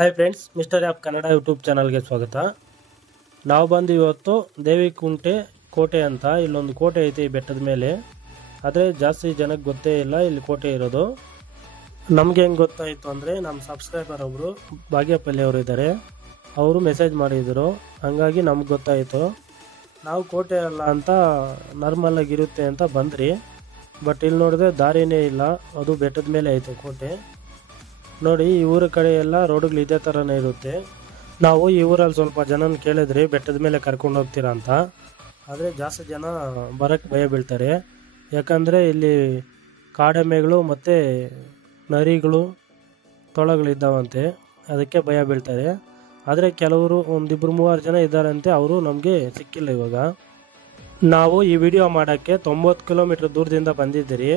Hi friends, mister app Kannada YouTube ಚಾನಲ್ಗೆ ಸ್ವಾಗತ. ನಾವು ಬಂದು ಇವತ್ತು ದೇವಿಕುಂಟೆ ಕೋಟೆ ಅಂತ ಇಲ್ಲೊಂದು ಕೋಟೆ ಐತೆ ಈ ಬೆಟ್ಟದ ಮೇಲೆ. ಆದರೆ ಜಾಸ್ತಿ ಜನಕ್ಕೆ ಗೊತ್ತೇ ಇಲ್ಲ ಇಲ್ಲಿ ಕೋಟೆ ಇರೋದು. ನಮಗೆ ಹೆಂಗೆ ಗೊತ್ತಾಯಿತು ಅಂದರೆ ನಮ್ಮ ಸಬ್ಸ್ಕ್ರೈಬರ್ ಒಬ್ಬರು ಭಾಗ್ಯಪಲ್ಲಿ ಅವರು ಇದ್ದಾರೆ, ಅವರು ಮೆಸೇಜ್ ಮಾಡಿದರು, ಹಾಗಾಗಿ ನಮ್ಗೆ ಗೊತ್ತಾಯಿತು. ನಾವು ಕೋಟೆ ಅಲ್ಲ ಅಂತ ನಾರ್ಮಲಾಗಿರುತ್ತೆ ಅಂತ ಬಂದ್ರಿ. ಬಟ್ ಇಲ್ಲಿ ನೋಡಿದ್ರೆ ದಾರಿನೇ ಇಲ್ಲ, ಅದು ಬೆಟ್ಟದ ಮೇಲೆ ಐತೆ ಕೋಟೆ. ನೋಡಿ, ಈ ಊರ ಕಡೆ ಎಲ್ಲ ರೋಡ್ಗಳು ಇದೇ ಥರನೇ ಇರುತ್ತೆ. ನಾವು ಈ ಊರಲ್ಲಿ ಸ್ವಲ್ಪ ಜನನ ಕೇಳಿದ್ರಿ ಬೆಟ್ಟದ ಮೇಲೆ ಕರ್ಕೊಂಡು ಹೋಗ್ತೀರಾ ಅಂತ. ಆದರೆ ಜಾಸ್ತಿ ಜನ ಬರೋಕ್ಕೆ ಭಯ ಬೀಳ್ತಾರೆ, ಯಾಕಂದರೆ ಇಲ್ಲಿ ಕಾಡೆಮ್ಮೆಗಳು ಮತ್ತು ನರಿಗಳು ತೊಳಗಳಿದ್ದಾವಂತೆ, ಅದಕ್ಕೆ ಭಯ ಬೀಳ್ತಾರೆ. ಆದರೆ ಕೆಲವರು ಒಂದಿಬ್ಬರು ಮೂವರು ಜನ ಇದ್ದಾರಂತೆ, ಅವರು ನಮಗೆ ಸಿಕ್ಕಿಲ್ಲ ಇವಾಗ. ನಾವು ಈ ವಿಡಿಯೋ ಮಾಡೋಕ್ಕೆ 90 ಕಿಲೋಮೀಟ್ರ್ ದೂರದಿಂದ ಬಂದಿದ್ದೀರಿ.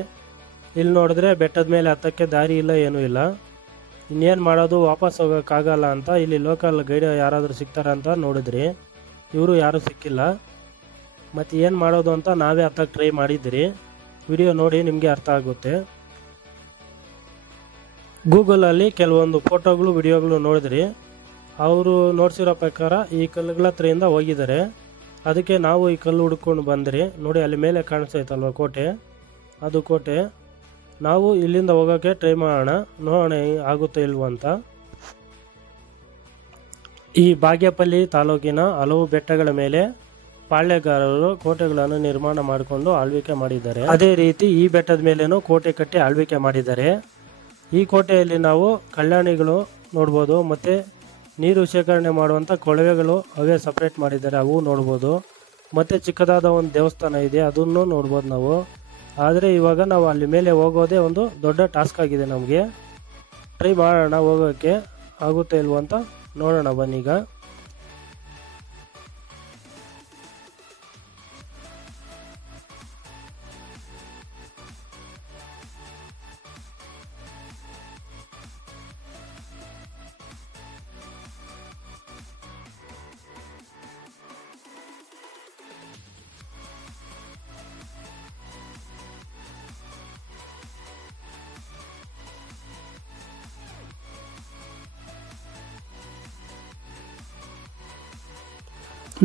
ಇಲ್ಲಿ ನೋಡಿದ್ರೆ ಬೆಟ್ಟದ ಮೇಲೆ ಹತ್ತಕ್ಕೆ ದಾರಿ ಇಲ್ಲ, ಏನೂ ಇಲ್ಲ. ಇನ್ನೇನು ಮಾಡೋದು, ವಾಪಸ್ ಹೋಗೋಕ್ಕಾಗಲ್ಲ ಅಂತ ಇಲ್ಲಿ ಲೋಕಲ್ ಗೈಡ್ ಯಾರಾದರೂ ಸಿಗ್ತಾರಂತ ನೋಡಿದ್ರಿ. ಇವರು ಯಾರೂ ಸಿಕ್ಕಿಲ್ಲ. ಮತ್ತು ಏನು ಮಾಡೋದು ಅಂತ ನಾವೇ ಹತ್ತಕ್ಕೆ ಟ್ರೈ ಮಾಡಿದ್ದೀರಿ. ವಿಡಿಯೋ ನೋಡಿ ನಿಮಗೆ ಅರ್ಥ ಆಗುತ್ತೆ. ಗೂಗಲಲ್ಲಿ ಕೆಲವೊಂದು ಫೋಟೋಗಳು ವಿಡಿಯೋಗಳು ನೋಡಿದ್ರಿ. ಅವರು ನೋಡ್ಸಿರೋ ಪ್ರಕಾರ ಈ ಕಲ್ಲುಗಳ ಹತ್ರದಿಂದ ಹೋಗಿದ್ದಾರೆ. ಅದಕ್ಕೆ ನಾವು ಈ ಕಲ್ಲು ಹುಡ್ಕೊಂಡು ಬಂದ್ರಿ. ನೋಡಿ, ಅಲ್ಲಿ ಮೇಲೆ ಕಾಣಿಸ್ತೈತಲ್ವ ಕೋಟೆ, ಅದು ಕೋಟೆ. ನಾವು ಇಲ್ಲಿಂದ ಹೋಗೋಕ್ಕೆ ಟ್ರೈ ಮಾಡೋಣ, ನೋಡೋಣ ಆಗುತ್ತೋ ಇಲ್ವೋ ಅಂತ. ಈ ಬಾಗೇಪಲ್ಲಿ ತಾಲೂಕಿನ ಹಲವು ಬೆಟ್ಟಗಳ ಮೇಲೆ ಪಾಳ್ಯಗಾರರು ಕೋಟೆಗಳನ್ನು ನಿರ್ಮಾಣ ಮಾಡಿಕೊಂಡು ಆಳ್ವಿಕೆ ಮಾಡಿದ್ದಾರೆ. ಅದೇ ರೀತಿ ಈ ಬೆಟ್ಟದ ಮೇಲೇನೂ ಕೋಟೆ ಕಟ್ಟಿ ಆಳ್ವಿಕೆ ಮಾಡಿದ್ದಾರೆ. ಈ ಕೋಟೆಯಲ್ಲಿ ನಾವು ಕಲ್ಯಾಣಿಗಳು ನೋಡ್ಬೋದು, ಮತ್ತು ನೀರು ಶೇಖರಣೆ ಮಾಡುವಂಥ ಕೊಳವೆಗಳು ಅವೇ ಸಪ್ರೇಟ್ ಮಾಡಿದ್ದಾರೆ, ಅವು ನೋಡ್ಬೋದು. ಮತ್ತು ಚಿಕ್ಕದಾದ ಒಂದು ದೇವಸ್ಥಾನ ಇದೆ, ಅದನ್ನು ನೋಡ್ಬೋದು ನಾವು. ಆದರೆ ಇವಾಗ ನಾವು ಅಲ್ಲಿ ಮೇಲೆ ಹೋಗೋದೇ ಒಂದು ದೊಡ್ಡ ಟಾಸ್ಕ್ ಆಗಿದೆ ನಮಗೆ. ಟ್ರೈ ಮಾಡೋಣ, ಹೋಗೋಕ್ಕೆ ಆಗುತ್ತೆ ಇಲ್ವೋ ಅಂತ ನೋಡೋಣ ಬನ್ನೀಗ.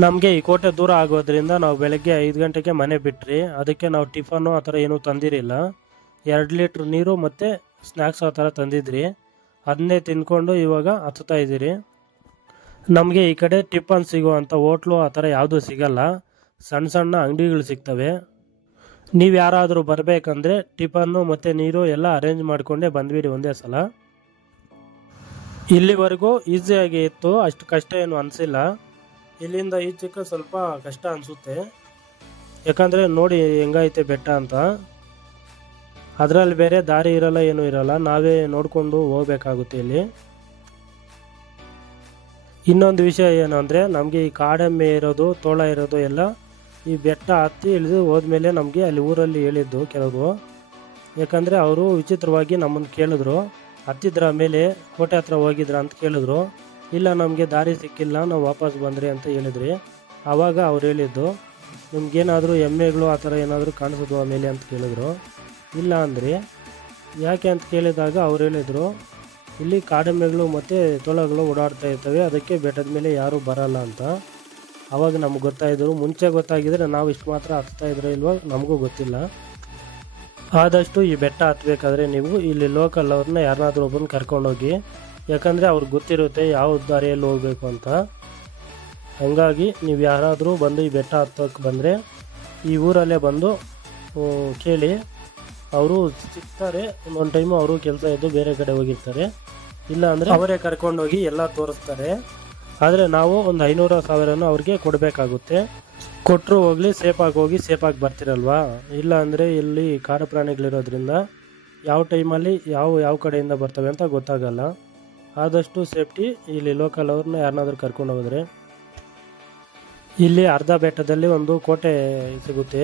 ನಮಗೆ ಈ ಕೋಟೆ ದೂರ ಆಗೋದ್ರಿಂದ ನಾವು ಬೆಳಗ್ಗೆ 5 ಗಂಟೆಗೆ ಮನೆ ಬಿಟ್ರಿ. ಅದಕ್ಕೆ ನಾವು ಟಿಫನ್ನು ಆ ಥರ ಏನೂ ತಂದಿರಲಿಲ್ಲ. 2 ಲೀಟ್ರ್ ನೀರು ಮತ್ತು ಸ್ನ್ಯಾಕ್ಸ್ ಆ ಥರ ತಂದಿದ್ರಿ. ಅದನ್ನೇ ತಿಂದ್ಕೊಂಡು ಇವಾಗ ಹತ್ತುತ್ತಾ ಇದ್ದೀರಿ. ನಮಗೆ ಈ ಕಡೆ ಟಿಫನ್ ಸಿಗುವಂಥ ಹೋಟ್ಲು ಆ ಥರ ಯಾವುದೂ ಸಿಗಲ್ಲ, ಸಣ್ಣ ಸಣ್ಣ ಅಂಗಡಿಗಳು ಸಿಗ್ತವೆ. ನೀವು ಯಾರಾದರೂ ಬರಬೇಕಂದ್ರೆ ಟಿಫನ್ನು ಮತ್ತು ನೀರು ಎಲ್ಲ ಅರೇಂಜ್ ಮಾಡಿಕೊಂಡೇ ಬಂದ್ಬಿಡಿ ಒಂದೇ ಸಲ. ಇಲ್ಲಿವರೆಗೂ ಈಸಿಯಾಗಿ ಇತ್ತು, ಅಷ್ಟು ಕಷ್ಟ ಏನು ಅನಿಸಿಲ್ಲ. ಇಲ್ಲಿಂದ ಈಚೆಗೆ ಸ್ವಲ್ಪ ಕಷ್ಟ ಅನಿಸುತ್ತೆ, ಯಾಕಂದರೆ ನೋಡಿ ಹೆಂಗೈತೆ ಬೆಟ್ಟ ಅಂತ. ಅದರಲ್ಲಿ ಬೇರೆ ದಾರಿ ಇರಲ್ಲ, ಏನೂ ಇರಲ್ಲ, ನಾವೇ ನೋಡಿಕೊಂಡು ಹೋಗ್ಬೇಕಾಗುತ್ತೆ ಇಲ್ಲಿ. ಇನ್ನೊಂದು ವಿಷಯ ಏನು ಅಂದರೆ, ನಮಗೆ ಈ ಕಾಡೆಮ್ಮೆ ಇರೋದು, ತೋಳ ಇರೋದು ಎಲ್ಲ ಈ ಬೆಟ್ಟ ಹತ್ತಿ ಇಳಿದು ಹೋದ್ಮೇಲೆ ನಮಗೆ ಅಲ್ಲಿ ಊರಲ್ಲಿ ಹೇಳಿದ್ದು ಕೆಲವರು. ಯಾಕಂದರೆ ಅವರು ವಿಚಿತ್ರವಾಗಿ ನಮ್ಮನ್ನು ಕೇಳಿದ್ರು, ಹತ್ತಿದ್ರ ಮೇಲೆ ಕೋಟೆ ಹತ್ರ ಹೋಗಿದ್ರ ಅಂತ ಕೇಳಿದ್ರು. ಇಲ್ಲ, ನಮಗೆ ದಾರಿ ಸಿಕ್ಕಿಲ್ಲ, ನಾವು ವಾಪಸ್ ಬಂದ್ರಿ ಅಂತ ಹೇಳಿದ್ರಿ. ಆವಾಗ ಅವ್ರು ಹೇಳಿದ್ದು, ನಿಮ್ಗೇನಾದರೂ ಎಮ್ಮೆಗಳು ಆ ಥರ ಏನಾದರೂ ಕಾಣಿಸಿದ್ವು ಮೇಲೆ ಅಂತ ಕೇಳಿದ್ರು. ಇಲ್ಲ ಅಂದ್ರಿ. ಯಾಕೆ ಅಂತ ಕೇಳಿದಾಗ ಅವ್ರು ಹೇಳಿದರು, ಇಲ್ಲಿ ಕಾಡೆಮ್ಮೆಗಳು ಮತ್ತು ತೊಳಗಳು ಓಡಾಡ್ತಾ ಇರ್ತವೆ, ಅದಕ್ಕೆ ಬೆಟ್ಟದ ಮೇಲೆ ಯಾರೂ ಬರಲ್ಲ ಅಂತ. ಆವಾಗ ನಮ್ಗೆ ಗೊತ್ತಾಯಿದ್ರು. ಮುಂಚೆ ಗೊತ್ತಾಗಿದ್ರೆ ನಾವು ಇಷ್ಟು ಮಾತ್ರ ಹತ್ತಾ ಇದ್ರೆ ಇಲ್ವೋ ನಮಗೂ ಗೊತ್ತಿಲ್ಲ. ಆದಷ್ಟು ಈ ಬೆಟ್ಟ ಹತ್ತಬೇಕಾದ್ರೆ ನೀವು ಇಲ್ಲಿ ಲೋಕಲ್ ಅವ್ರನ್ನ ಯಾರನ್ನಾದ್ರೂ ಒಬ್ಬರನ್ನ ಕರ್ಕೊಂಡೋಗಿ, ಯಾಕಂದರೆ ಅವ್ರಿಗೆ ಗೊತ್ತಿರುತ್ತೆ ಯಾವ ದಾರಿಯಲ್ಲಿ ಹೋಗಬೇಕು ಅಂತ. ಹಾಗಾಗಿ ನೀವು ಯಾರಾದರೂ ಬಂದು ಈ ಬೆಟ್ಟ ಹತ್ತೋಕ್ಕೆ ಬಂದರೆ ಈ ಊರಲ್ಲೇ ಬಂದು ಕೇಳಿ, ಅವರು ಸಿಗ್ತಾರೆ. ಒಂದೊಂದು ಟೈಮು ಅವರು ಕೆಲಸ ಇದ್ದು ಬೇರೆ ಕಡೆ ಹೋಗಿರ್ತಾರೆ, ಇಲ್ಲ ಅಂದರೆ ಅವರೇ ಕರ್ಕೊಂಡೋಗಿ ಎಲ್ಲ ತೋರಿಸ್ತಾರೆ. ಆದರೆ ನಾವು ಒಂದು 500-1000 ಅವ್ರಿಗೆ ಕೊಡಬೇಕಾಗುತ್ತೆ. ಕೊಟ್ಟರು ಹೋಗಲಿ, ಸೇಫಾಗಿ ಹೋಗಿ ಸೇಫಾಗಿ ಬರ್ತಿರಲ್ವಾ. ಇಲ್ಲ ಅಂದರೆ ಇಲ್ಲಿ ಕಾಡು ಪ್ರಾಣಿಗಳಿರೋದ್ರಿಂದ ಯಾವ ಟೈಮಲ್ಲಿ ಯಾವ ಕಡೆಯಿಂದ ಬರ್ತವೆ ಅಂತ ಗೊತ್ತಾಗಲ್ಲ. ಆದಷ್ಟು ಸೇಫ್ಟಿ ಇಲ್ಲಿ ಲೋಕಲ್ ಅವ್ರನ್ನ ಯಾರನ್ನಾದ್ರೂ ಕರ್ಕೊಂಡು ಹೋಗಿದ್ರೆ. ಇಲ್ಲಿ ಅರ್ಧ ಬೆಟ್ಟದಲ್ಲಿ ಒಂದು ಕೋಟೆ ಸಿಗುತ್ತೆ.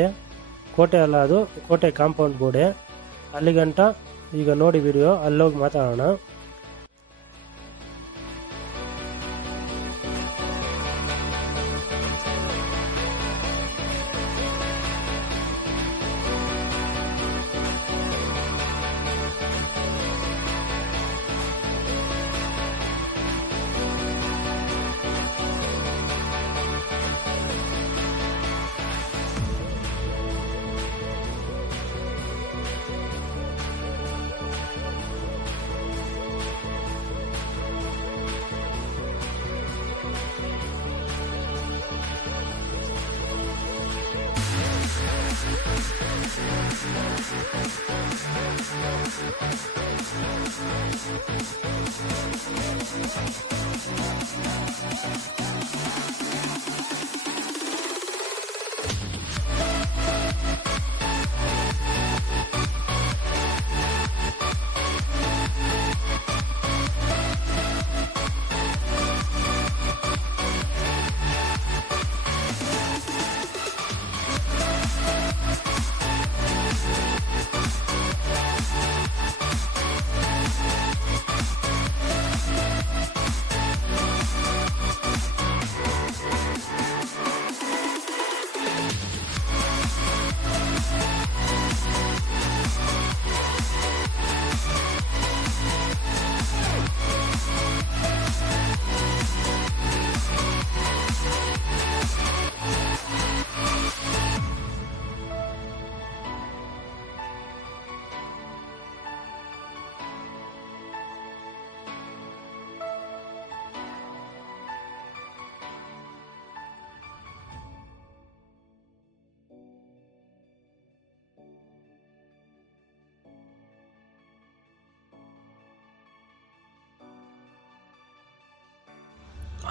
ಕೋಟೆ ಅಲ್ಲ, ಅದು ಕೋಟೆ ಕಾಂಪೌಂಡ್ ಗೋಡೆ. ಅಲ್ಲಿಗಂಟ ಈಗ ನೋಡಿ ವಿಡಿಯೋ, ಅಲ್ಲೋಗಿ ಮಾತಾಡೋಣ.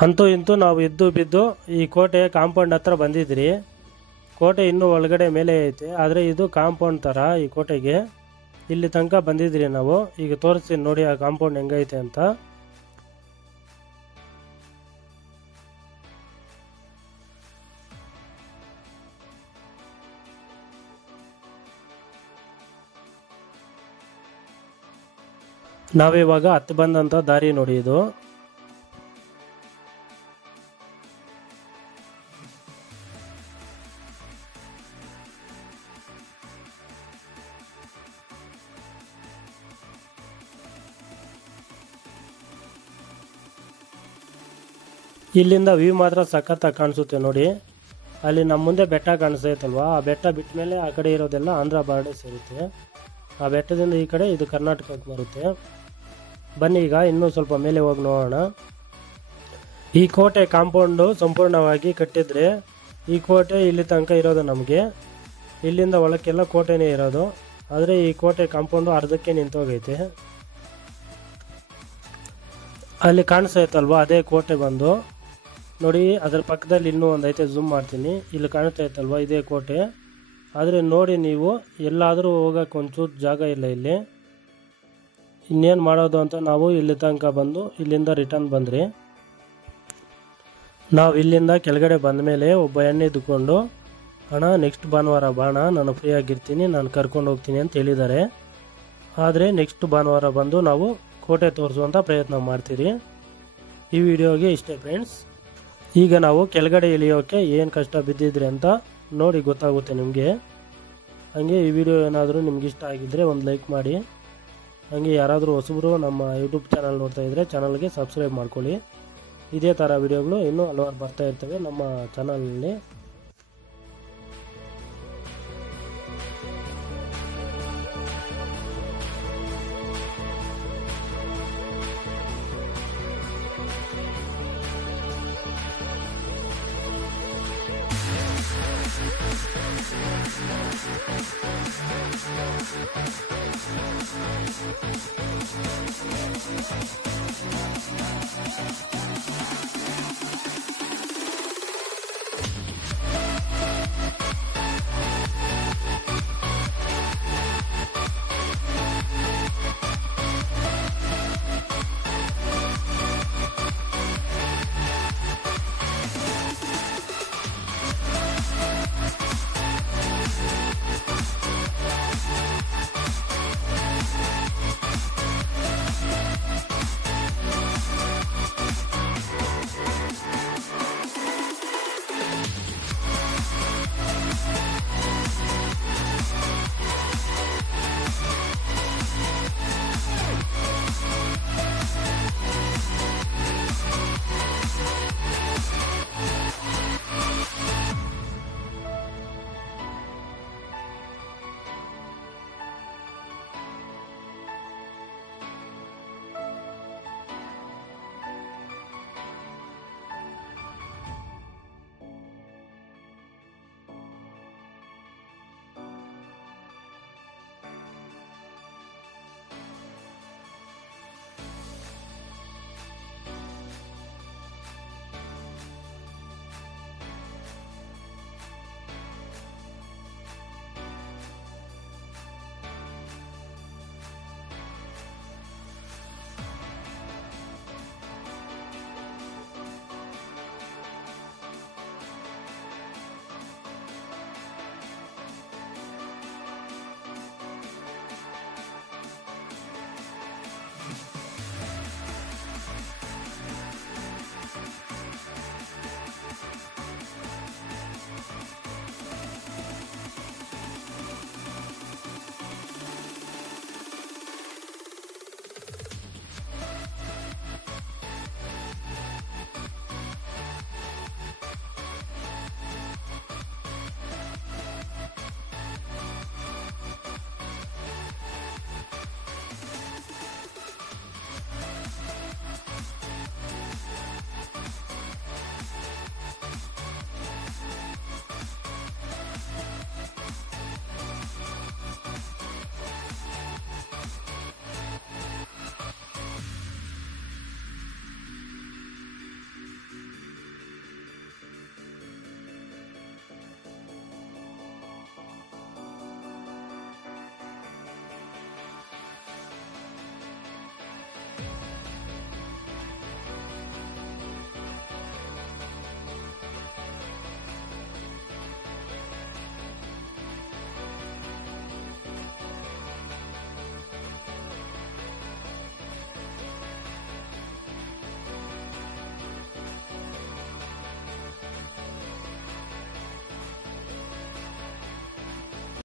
ಅಂತೂ ಇಂತೂ ನಾವು ಇದ್ದು ಬಿದ್ದು ಈ ಕೋಟೆ ಕಾಂಪೌಂಡ್ ಹತ್ರ ಬಂದಿದ್ರಿ. ಕೋಟೆ ಇನ್ನೂ ಒಳಗಡೆ ಮೇಲೆ ಐತೆ, ಆದರೆ ಇದು ಕಾಂಪೌಂಡ್ ಥರ ಈ ಕೋಟೆಗೆ ಇಲ್ಲಿ ತನಕ ಬಂದಿದ್ರಿ ನಾವು. ಈಗ ತೋರಿಸ್ತೀನಿ ನೋಡಿ ಆ ಕಾಂಪೌಂಡ್ ಹೆಂಗೈತೆ ಅಂತ. ನಾವಿವಾಗ ಹತ್ತು ಬಂದಂಥ ದಾರಿ ನೋಡಿ ಇದು. ಇಲ್ಲಿಂದ ವ್ಯೂ ಮಾತ್ರ ಸಖತ್ತಾಗಿ ಕಾಣಿಸುತ್ತೆ ನೋಡಿ. ಅಲ್ಲಿ ನಮ್ಮ ಮುಂದೆ ಬೆಟ್ಟ ಕಾಣಿಸ್ತೈತಲ್ವಾ, ಆ ಬೆಟ್ಟ ಬಿಟ್ಟ ಮೇಲೆ ಆ ಕಡೆ ಇರೋದೆಲ್ಲ ಆಂಧ್ರ ಬಾರ್ಡರ್ ಸೇರುತ್ತೆ. ಆ ಬೆಟ್ಟದಿಂದ ಈ ಕಡೆ ಇದು ಕರ್ನಾಟಕಕ್ಕೆ ಬರುತ್ತೆ. ಬನ್ನಿ ಈಗ ಇನ್ನೂ ಸ್ವಲ್ಪ ಮೇಲೆ ಹೋಗಿ ನೋಡೋಣ. ಈ ಕೋಟೆ ಕಾಂಪೌಂಡು ಸಂಪೂರ್ಣವಾಗಿ ಕಟ್ಟಿದ್ರೆ ಈ ಕೋಟೆ ಇಲ್ಲಿ ತನಕ ಇರೋದು ನಮಗೆ. ಇಲ್ಲಿಂದ ಒಳಕ್ಕೆಲ್ಲ ಕೋಟೆನೇ ಇರೋದು, ಆದರೆ ಈ ಕೋಟೆ ಕಾಂಪೌಂಡು ಅರ್ಧಕ್ಕೆ ನಿಂತೋಗೈತೆ. ಅಲ್ಲಿ ಕಾಣಿಸ್ತೈತಲ್ವಾ ಅದೇ ಕೋಟೆ ಬಂದು ನೋಡಿ. ಅದರ ಪಕ್ಕದಲ್ಲಿ ಇನ್ನೂ ಒಂದು ಐತೆ, ಝೂಮ್ ಮಾಡ್ತೀನಿ. ಇಲ್ಲಿ ಕಾಣಿಸ್ತಾ ಇತ್ತಲ್ವ ಇದೇ ಕೋಟೆ. ಆದರೆ ನೋಡಿ ನೀವು ಎಲ್ಲಾದರೂ ಹೋಗೋಕ್ಕೆ ಒಂಚೂರು ಜಾಗ ಇಲ್ಲ ಇಲ್ಲಿ. ಇನ್ನೇನು ಮಾಡೋದು ಅಂತ ನಾವು ಇಲ್ಲಿ ತನಕ ಬಂದು ಇಲ್ಲಿಂದ ರಿಟರ್ನ್ ಬಂದ್ರಿ. ನಾವು ಇಲ್ಲಿಂದ ಕೆಳಗಡೆ ಬಂದ ಮೇಲೆ ಒಬ್ಬ ಹೆಣ್ಣು ಇದ್ದುಕೊಂಡು, ಅಣ್ಣ ನೆಕ್ಸ್ಟ್ ಭಾನುವಾರ ಬಾಣ, ನಾನು ಫ್ರೀ ಆಗಿರ್ತೀನಿ, ನಾನು ಕರ್ಕೊಂಡು ಹೋಗ್ತೀನಿ ಅಂತ ಹೇಳಿದ್ದಾರೆ. ಆದರೆ ನೆಕ್ಸ್ಟ್ ಭಾನುವಾರ ಬಂದು ನಾವು ಕೋಟೆ ತೋರಿಸುವಂಥ ಪ್ರಯತ್ನ ಮಾಡ್ತೀರಿ. ಈ ವಿಡಿಯೋಗೆ ಇಷ್ಟೇ ಫ್ರೆಂಡ್ಸ್. ಈಗ ನಾವು ಕೆಳಗಡೆ ಇಳಿಯೋಕ್ಕೆ ಏನು ಕಷ್ಟ ಬಿದ್ದಿದ್ರಿ ಅಂತ ನೋಡಿ ಗೊತ್ತಾಗುತ್ತೆ ನಿಮಗೆ. ಹಾಗೆ ಈ ವಿಡಿಯೋ ಏನಾದರೂ ನಿಮ್ಗೆ ಇಷ್ಟ ಆಗಿದ್ದರೆ ಒಂದು ಲೈಕ್ ಮಾಡಿ. ಹಾಗೆ ಯಾರಾದರೂ ಹೊಸಬರು ನಮ್ಮ ಯೂಟ್ಯೂಬ್ ಚಾನಲ್ ನೋಡ್ತಾ ಇದ್ದರೆ ಚಾನಲ್ಗೆ ಸಬ್ಸ್ಕ್ರೈಬ್ ಮಾಡ್ಕೊಳ್ಳಿ. ಇದೇ ಥರ ವಿಡಿಯೋಗಳು ಇನ್ನೂ ಹಲವಾರು ಬರ್ತಾ ಇರ್ತವೆ ನಮ್ಮ ಚಾನಲಲ್ಲಿ.